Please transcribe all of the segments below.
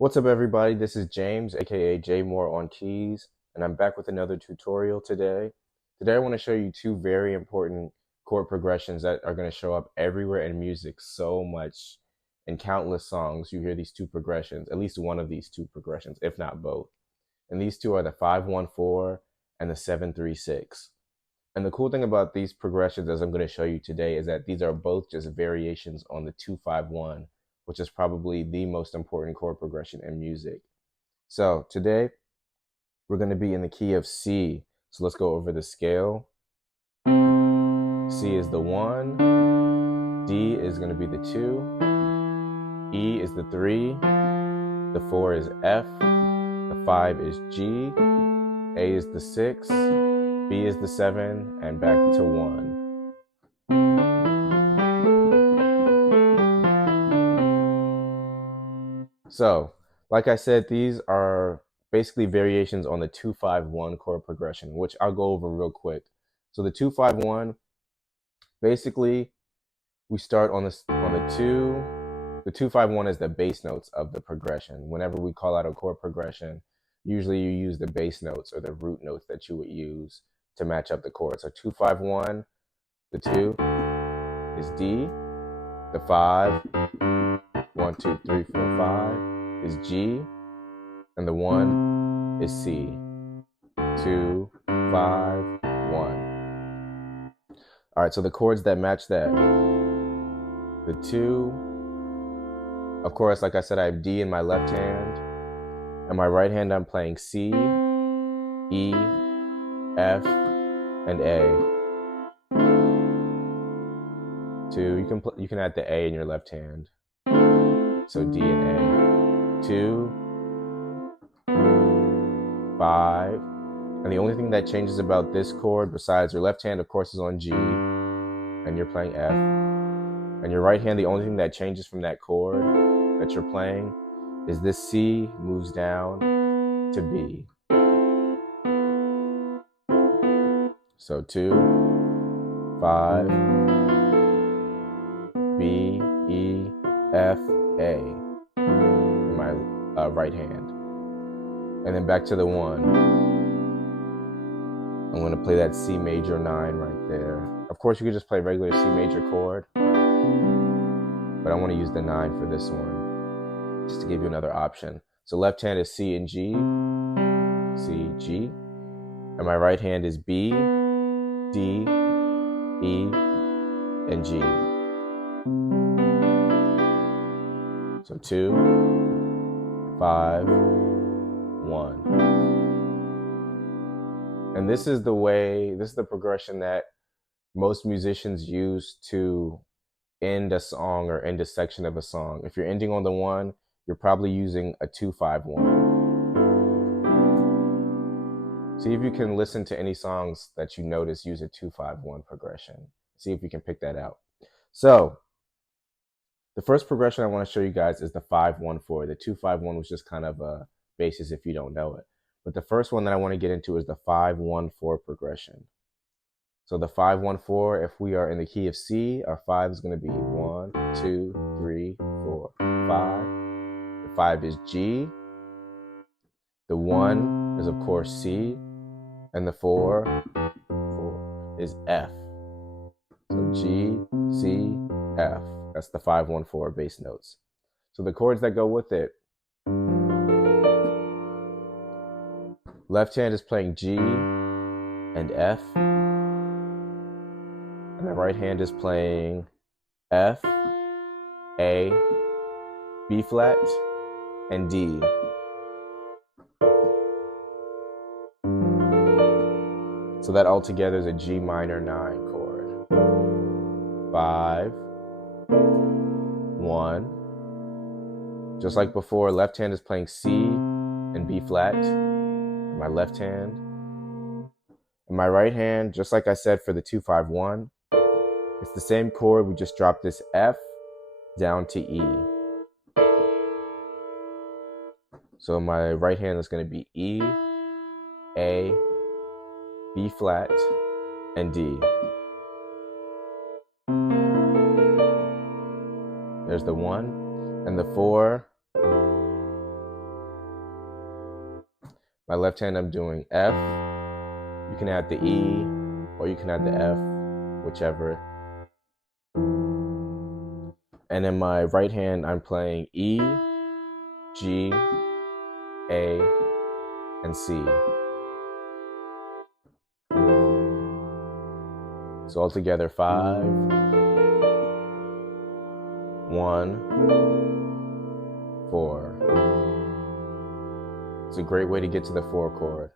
What's up, everybody? This is James, aka J Moore on keys, and I'm back with another tutorial today. Today I want to show you two very important chord progressions that are going to show up everywhere in music so much. In countless songs, you hear these two progressions, at least one of these two progressions, if not both. And these two are the 5-1-4 and the 7-3-6. And the cool thing about these progressions, as I'm going to show you today, is that these are both just variations on the 2-5-1, which is probably the most important chord progression in music. So today, we're going to be in the key of C. So let's go over the scale. C is the 1, D is going to be the 2, E is the 3, the 4 is F, the 5 is G, A is the 6, B is the 7, and back to 1. So, like I said, these are basically variations on the 2-5-1 chord progression, which I'll go over real quick. So the 2-5-1, basically, we start on the 2. The 2-5-1 is the bass notes of the progression. Whenever we call out a chord progression, usually you use the bass notes or the root notes that you would use to match up the chord. So 2-5-1, the 2 is D, the 5, 1, 2, 3, 4, 5 is G, and the 1 is C. 2, 5, 1. All right, so the chords that match that. The 2, of course, like I said, I have D in my left hand. In my right hand, I'm playing C, E, F, and A. 2, you can add the A in your left hand. So D and A. 2, 5. And the only thing that changes about this chord, besides your left hand, of course, is on G, and you're playing F. And your right hand, the only thing that changes from that chord that you're playing is this C moves down to B. So 2, 5, B, E, F, A in my right hand. And then back to the 1. I'm going to play that C major 9 right there. Of course, you could just play regular C major chord, but I want to use the 9 for this one, just to give you another option. So left hand is C and G, C, G. And my right hand is B, D, E, and G. So 2, 5, 1. And this is the progression that most musicians use to end a song or end a section of a song. If you're ending on the 1, you're probably using a 2-5-1. See if you can listen to any songs that you notice use a 2-5-1 progression. See if you can pick that out. So the first progression I want to show you guys is the 5-1-4. The 2-5-1 was just kind of a basis if you don't know it. But the first one that I want to get into is the 5-1-4 progression. So the 5-1-4, if we are in the key of C, our 5 is going to be 1, 2, 3, 4, 5. The 5 is G. The 1 is, of course, C. And the 4 is F. So G, C, F. That's the 5-1-4 bass notes. So the chords that go with it. Left hand is playing G and F. And the right hand is playing F, A, B flat, and D. So that all together is a G minor 9 chord. 5, 1. Just like before, left hand is playing C and B flat in my left hand. In my right hand, just like I said for the 2-5-1, it's the same chord, we just dropped this F down to E. So my right hand is going to be E, A, B flat, and D. There's the 1 and the 4 My left hand, I'm doing F. You can add the E, or you can add the F, whichever. And in my right hand, I'm playing E, G, A, and C. So altogether 5, 1, 4. It's a great way to get to the 4 chord.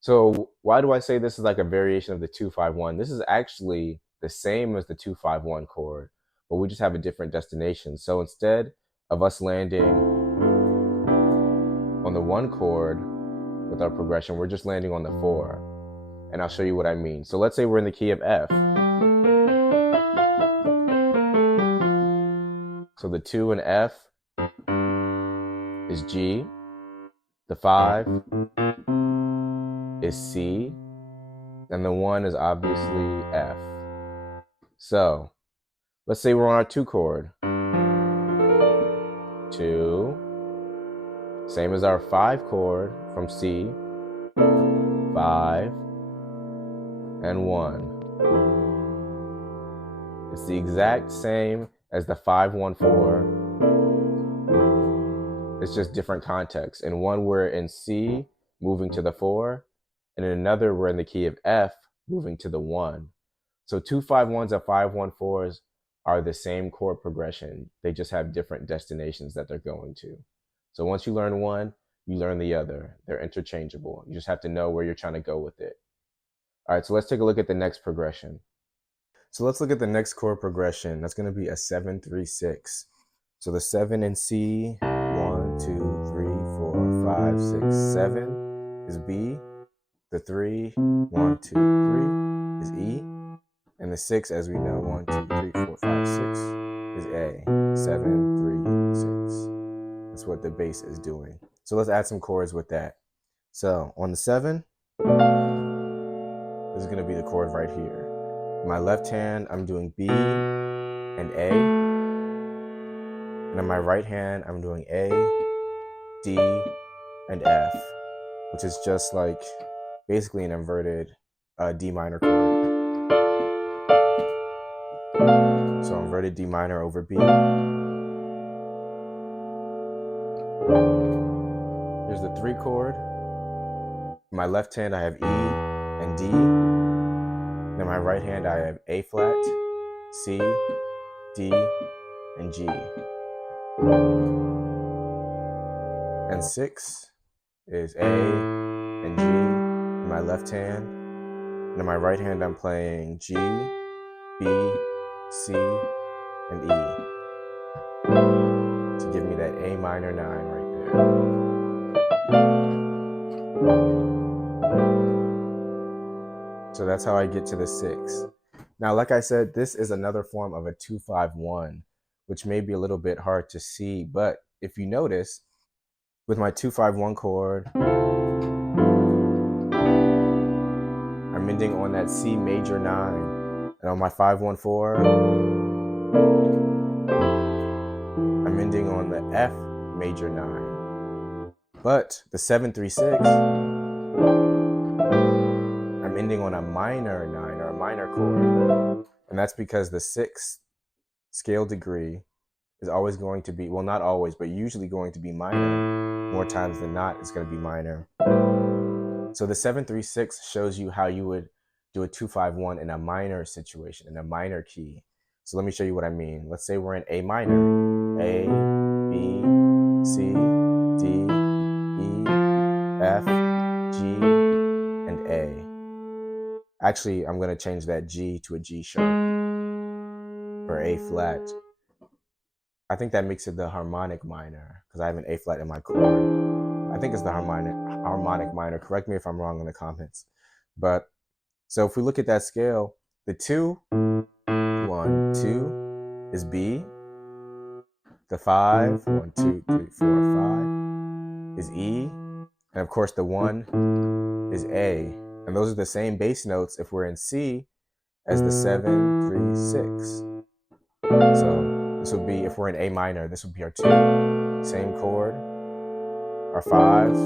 So why do I say this is like a variation of the 2-5-1? This is actually the same as the 2-5-1 chord, but we just have a different destination. So instead of us landing on the 1 chord with our progression, we're just landing on the 4. And I'll show you what I mean. So let's say we're in the key of F. So the 2 in F is G. The 5 is C. And the 1 is obviously F. So let's say we're on our 2 chord. 2. Same as our 5 chord from C. 5 and 1. It's the exact same as the 5-1-4. It's just different context. In one, we're in C, moving to the 4, and in another, we're in the key of F, moving to the 1. So 2-5-1s and 5-1-4s are the same chord progression. They just have different destinations that they're going to. So once you learn one, you learn the other. They're interchangeable. You just have to know where you're trying to go with it. All right, so let's take a look at the next progression. So let's look at the next chord progression. That's going to be a 7-3-6. So the 7 in C, 1, 2, 3, 4, 5, 6, 7 is B. The 3, 1, 2, 3 is E. And the 6, as we know, 1, 2, 3, 4, 5, 6 is A. 7, 3, 6. That's what the bass is doing. So let's add some chords with that. So on the 7, this is going to be the chord right here. In my left hand, I'm doing B and A. And in my right hand, I'm doing A, D, and F, which is just like basically an inverted D minor chord. So inverted D minor over B. Here's the 3 chord. In my left hand, I have E and D. And in my right hand, I have A flat, C, D, and G. And 6 is A and G in my left hand. And in my right hand, I'm playing G, B, C, and E to give me that A minor 9 right there. So that's how I get to the 6. Now, like I said, this is another form of a 2-5-1, which may be a little bit hard to see. But if you notice, with my 2-5-1 chord, I'm ending on that C major 9. And on my 5-1-4, I'm ending on the F major 9. But the 7-3-6, I'm ending on a minor 9 or a minor chord. And that's because the 6th scale degree is always going to be, well, not always, but usually going to be minor. More times than not, it's going to be minor. So the 7-3-6 shows you how you would do a 2-5-1 in a minor situation, in a minor key. So let me show you what I mean. Let's say we're in A minor. A, B, C, D, E, F, G, and A. Actually, I'm going to change that G to a G sharp or A flat. I think that makes it the harmonic minor because I have an A flat in my chord. I think it's the harmonic minor. Correct me if I'm wrong in the comments. But so if we look at that scale, the 2, 1, 2 is B. The 5, 1, 2, 3, 4, 5 is E. And of course the 1 is A. And those are the same bass notes if we're in C as the 7-3-6. So this would be, if we're in A minor, this would be our 2, same chord. Our 5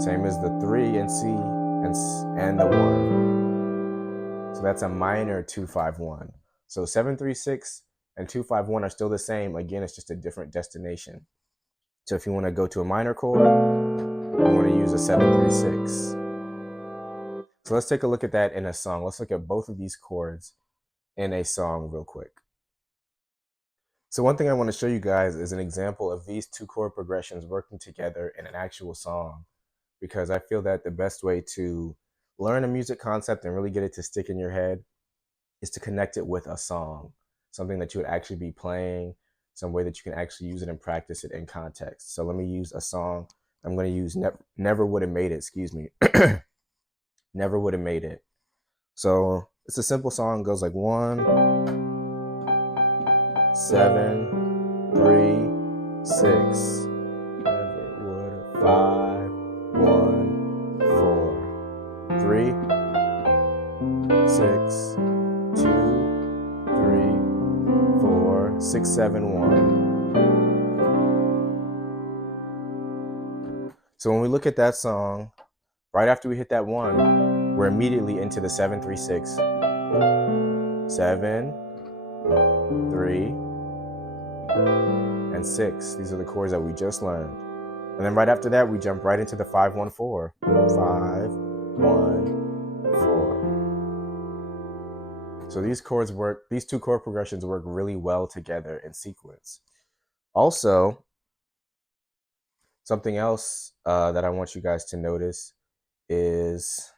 Same as the 3 and C and the 1. So that's a minor 2-5-1. So 7-3-6 and 2-5-1 are still the same. Again, it's just a different destination. So if you want to go to a minor chord, you want to use a 7-3-6. So let's take a look at that in a song. Let's look at both of these chords in a song real quick. So one thing I want to show you guys is an example of these two chord progressions working together in an actual song, because I feel that the best way to learn a music concept and really get it to stick in your head is to connect it with a song, something that you would actually be playing, some way that you can actually use it and practice it in context. So let me use a song. I'm going to use Never Would Have Made It, excuse me. Never Would Have Made It. So it's a simple song. It goes like 1, 7, 3, 6. Never would have. 5, 1, 4, 3, 6, 2, 3, 4, 6, 7, 1. So when we look at that song, right after we hit that 1, we're immediately into the 7-3-6. 7, 3, and 6. These are the chords that we just learned. And then right after that, we jump right into the 5-1-4. 5, 1, 4. So these chords work, these two chord progressions work really well together in sequence. Also, something else that I want you guys to notice is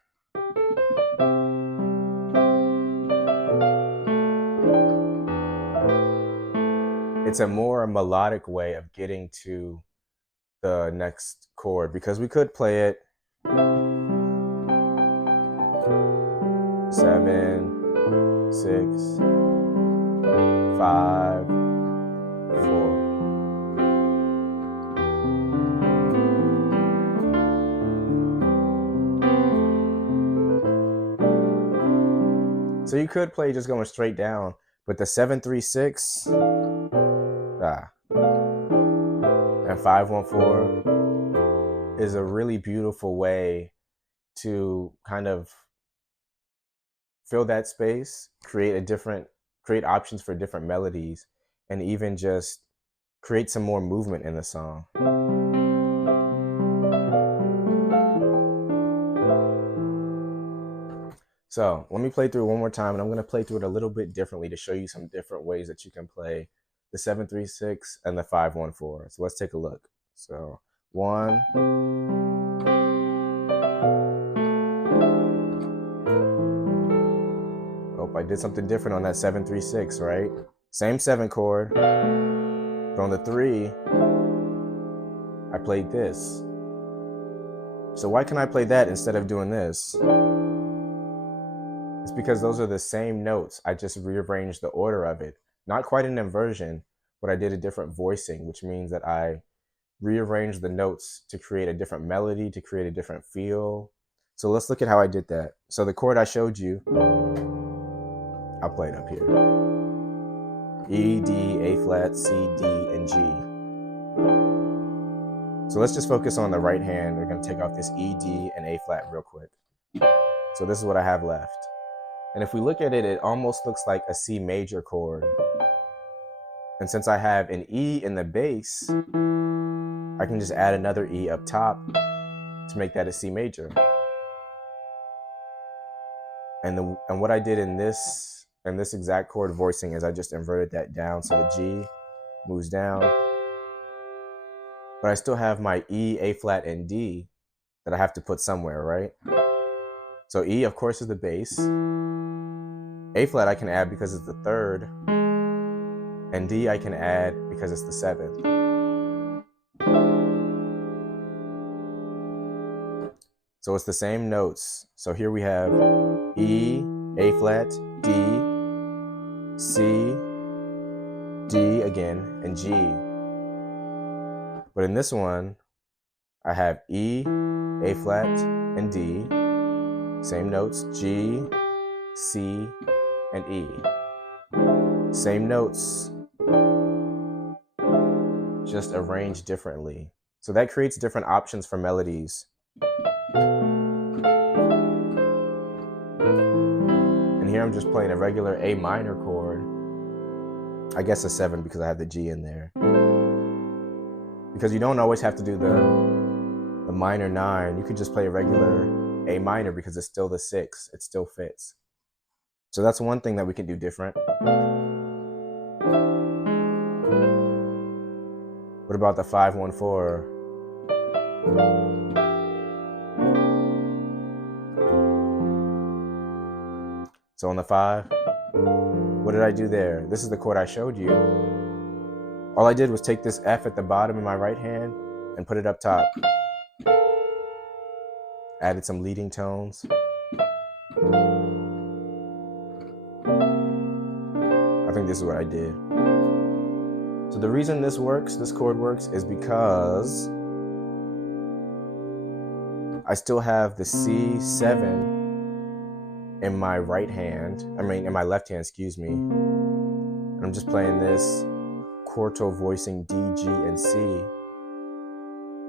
it's a more melodic way of getting to the next chord, because we could play it 7, 6, 5, 4. So you could play just going straight down, but the 7-3-6 and 5-1-4 is a really beautiful way to kind of fill that space, create options for different melodies, and even just create some more movement in the song. So let me play through it one more time, and I'm going to play through it a little bit differently to show you some different ways that you can play the 7-3-6 and the 5-1-4. So let's take a look. So 1, oh, I did something different on that 7-3-6, right? Same 7 chord, but on the 3, I played this. So why can I play that instead of doing this? It's because those are the same notes. I just rearranged the order of it. Not quite an inversion, but I did a different voicing, which means that I rearranged the notes to create a different melody, to create a different feel. So let's look at how I did that. So the chord I showed you, I'll play it up here. E, D, A flat, C, D, and G. So let's just focus on the right hand. We're going to take off this E, D, and A flat real quick. So this is what I have left. And if we look at it, it almost looks like a C major chord. And since I have an E in the bass, I can just add another E up top to make that a C major. And what I did in this exact chord voicing is I just inverted that down, so the G moves down. But I still have my E, A flat, and D that I have to put somewhere, right? So E, of course, is the bass. A flat I can add because it's the 3rd. And D I can add because it's the 7th. So it's the same notes. So here we have E, A flat, D, C, D again, and G. But in this one, I have E, A flat, and D. Same notes, G, C, and E. Same notes, just arranged differently. So that creates different options for melodies. And here I'm just playing a regular A minor chord. I guess a 7 because I have the G in there. Because you don't always have to do the minor 9. You could just play a regular A minor because it's still the 6. It still fits. So that's one thing that we can do different. What about the 5-1-4? So on the 5, what did I do there? This is the chord I showed you. All I did was take this F at the bottom in my right hand and put it up top. Added some leading tones. I think this is what I did. So the reason this chord works, is because I still have the C7 in my right hand, in my left hand, excuse me. And I'm just playing this quarto voicing D, G, and C.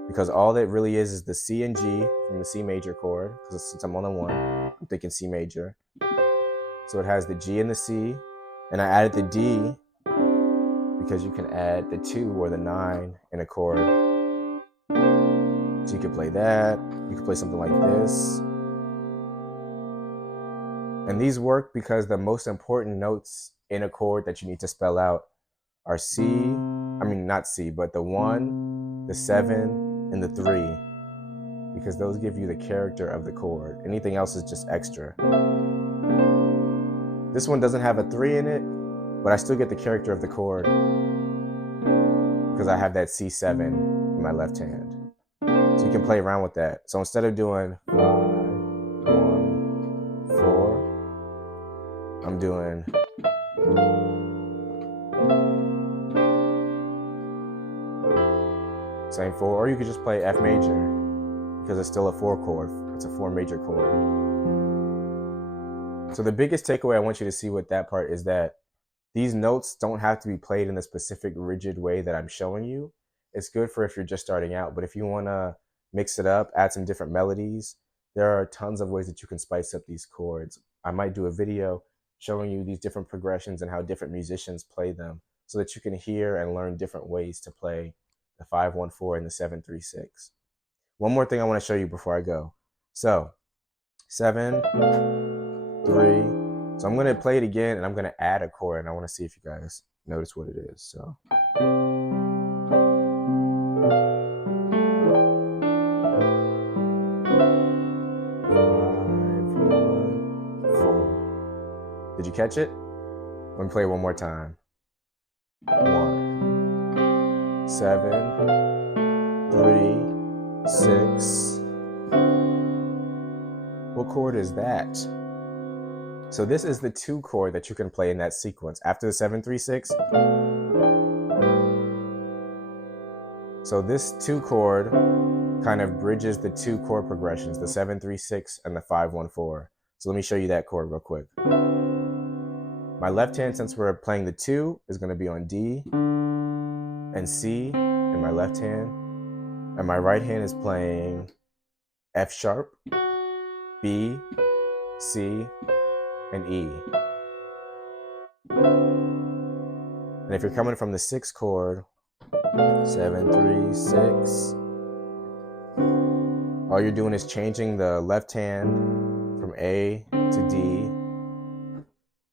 Because all that really is the C and G from the C major chord, because since I'm on the 1, I'm thinking C major. So it has the G and the C, and I added the D because you can add the 2 or the 9 in a chord. So you could play that, you could play something like this. And these work because the most important notes in a chord that you need to spell out are C, not C, but the 1, the 7, and the 3. Because those give you the character of the chord. Anything else is just extra. This one doesn't have a 3 in it, but I still get the character of the chord because I have that C7 in my left hand. So you can play around with that. So instead of doing 5, 1, 4, I'm doing same 4, or you could just play F major because it's still a 4 chord. It's a 4 major chord. So the biggest takeaway I want you to see with that part is that these notes don't have to be played in the specific rigid way that I'm showing you. It's good for if you're just starting out, but if you want to mix it up, add some different melodies, there are tons of ways that you can spice up these chords. I might do a video showing you these different progressions and how different musicians play them so that you can hear and learn different ways to play the 5-1-4 and the 7-3-6. One more thing I want to show you before I go. So 7, 3. So I'm going to play it again and I'm going to add a chord and I want to see if you guys notice what it is. So. 5-1-4. Did you catch it? Let me play it one more time. 1, 7, 3, 6. What chord is that? So this is the 2 chord that you can play in that sequence after the 7-3-6. So this 2 chord kind of bridges the 2 chord progressions, the 7-3-6 and the 5-1-4. So let me show you that chord real quick. My left hand, since we're playing the 2, is going to be on D and C in my left hand. And my right hand is playing F sharp, B, C, and E. And if you're coming from the 6 chord, 7-3-6, all you're doing is changing the left hand from A to D.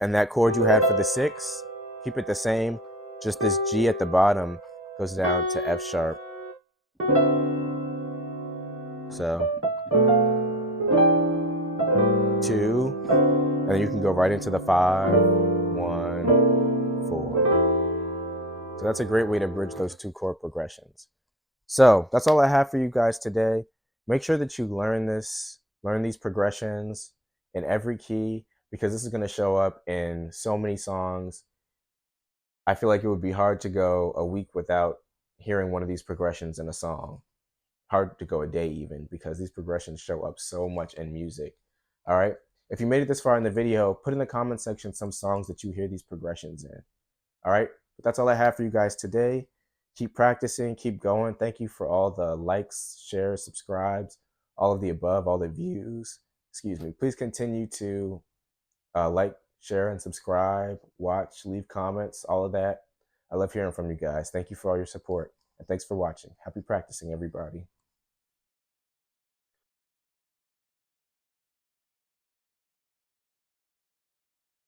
And that chord you had for the 6, keep it the same. Just this G at the bottom goes down to F sharp. So 2, and then you can go right into the 5-1-4. So that's a great way to bridge those 2 chord progressions. So that's all I have for you guys today. Make sure that you learn these progressions in every key, because this is going to show up in so many songs. I feel like it would be hard to go a week without hearing one of these progressions in a song. Hard to go a day even, because these progressions show up so much in music. All right. If you made it this far in the video, put in the comment section some songs that you hear these progressions in. All right. But that's all I have for you guys today. Keep practicing, keep going. Thank you for all the likes, shares, subscribes, all of the above, all the views. Excuse me. Please continue to like, share, and subscribe, watch, leave comments, all of that. I love hearing from you guys. Thank you for all your support. And thanks for watching. Happy practicing, everybody.